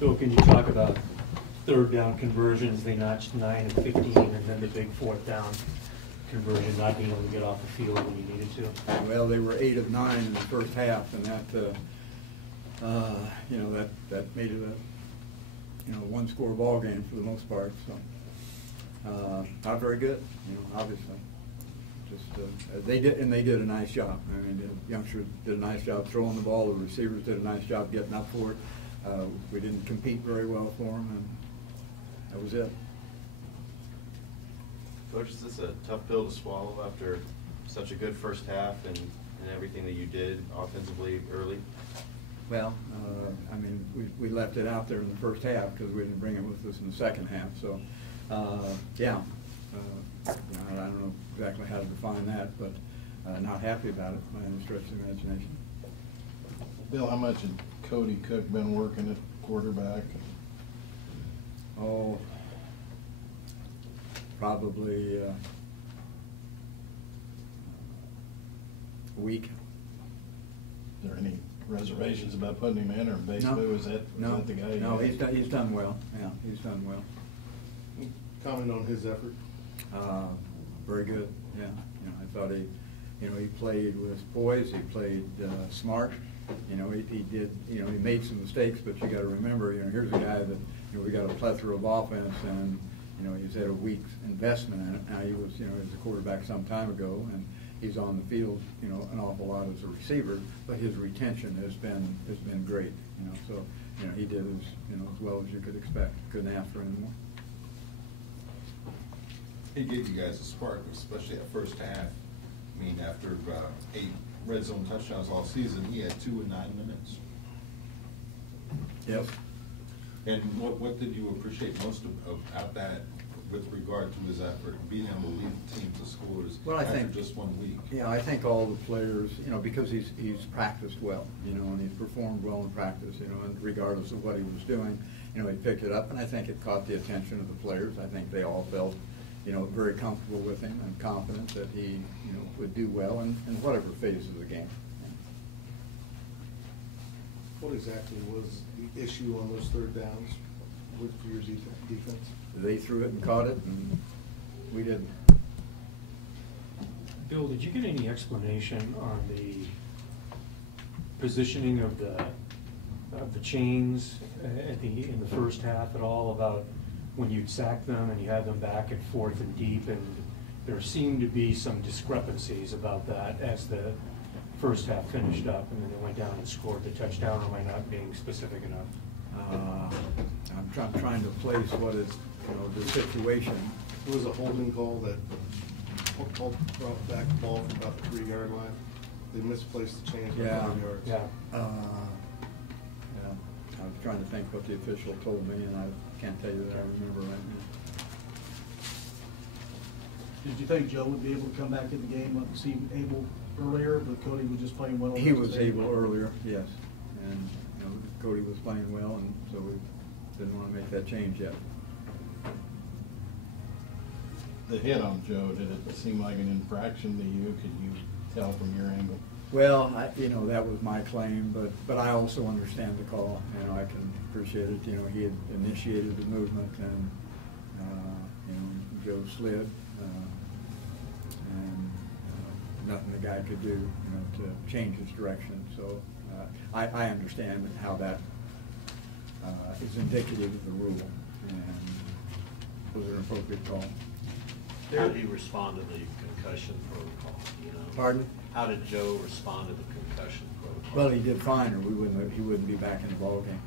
Bill, can you talk about third down conversions? They notched 9 and 15, and then the big fourth down conversion, not being able to get off the field when you needed to. Well, they were 8 of 9 in the first half, and that that made it a one-score ball game for the most part. So not very good, obviously. Just they did a nice job. I mean, the youngsters did a nice job throwing the ball. The receivers did a nice job getting up for it. We didn't compete very well for them, and that was it. Coach, is this a tough pill to swallow after such a good first half and everything that you did offensively early? Well, I mean, we left it out there in the first half because we didn't bring it with us in the second half. So, yeah, I don't know exactly how to define that, but not happy about it by any stretch of the imagination. Bill, how much had Cody Cook been working at quarterback? Oh, probably a week. Is there any reservations about putting him in, or basically was that the guy? No, he's done well. Yeah, he's done well. Comment on his effort. Very good. Yeah, I thought he played with poise. He played smart. He did. He made some mistakes, but you got to remember, here's a guy that we got a plethora of offense, and he's had a week's investment in it. Now he was, he was a quarterback some time ago, and he's on the field, an awful lot as a receiver, but his retention has been great. So he did as well as you could expect. Couldn't ask for any more. He gave you guys a spark, especially that first half. I mean, after 8 red zone touchdowns all season, he had 2 in 9 minutes. Yep. And what did you appreciate most about that with regard to his effort, being able to lead the team to scores after just 1 week? Yeah, I think all the players, because he's practiced well, and he's performed well in practice, and regardless of what he was doing, he picked it up, and I think it caught the attention of the players. I think they all felt, very comfortable with him and confident that he, would do well in whatever phase of the game. What exactly was the issue on those third downs with your defense? They threw it and caught it, and we didn't. Bill, did you get any explanation on the positioning of the chains in the first half at all, about when you'd sack them and you had them back and forth and deep, and there seemed to be some discrepancies about that as the first half finished up, and then they went down and scored the touchdown? Or am I not being specific enough? I'm trying to place what is, the situation. It was a holding call that brought back the ball from about the 3-yard line. They misplaced the chains by 5 yards. Yeah. I was trying to think what the official told me, and I can't tell you that I remember right now. Did you think Joe would be able to come back in the game? Like, was he able earlier, but Cody was just playing well? He was able earlier, yes. And Cody was playing well, and so we didn't want to make that change yet. The hit on Joe, did it seem like an infraction to you? Could you tell from your angle? Well, that was my claim, but I also understand the call. I can appreciate it. He had initiated the movement, and Joe slid, and nothing the guy could do, to change his direction. So I understand how that is indicative of the rule, and it was an appropriate call. How did he respond to the concussion protocol? Pardon? How did Joe respond to the concussion protocol? Well, he did fine, or he wouldn't be back in the ball game.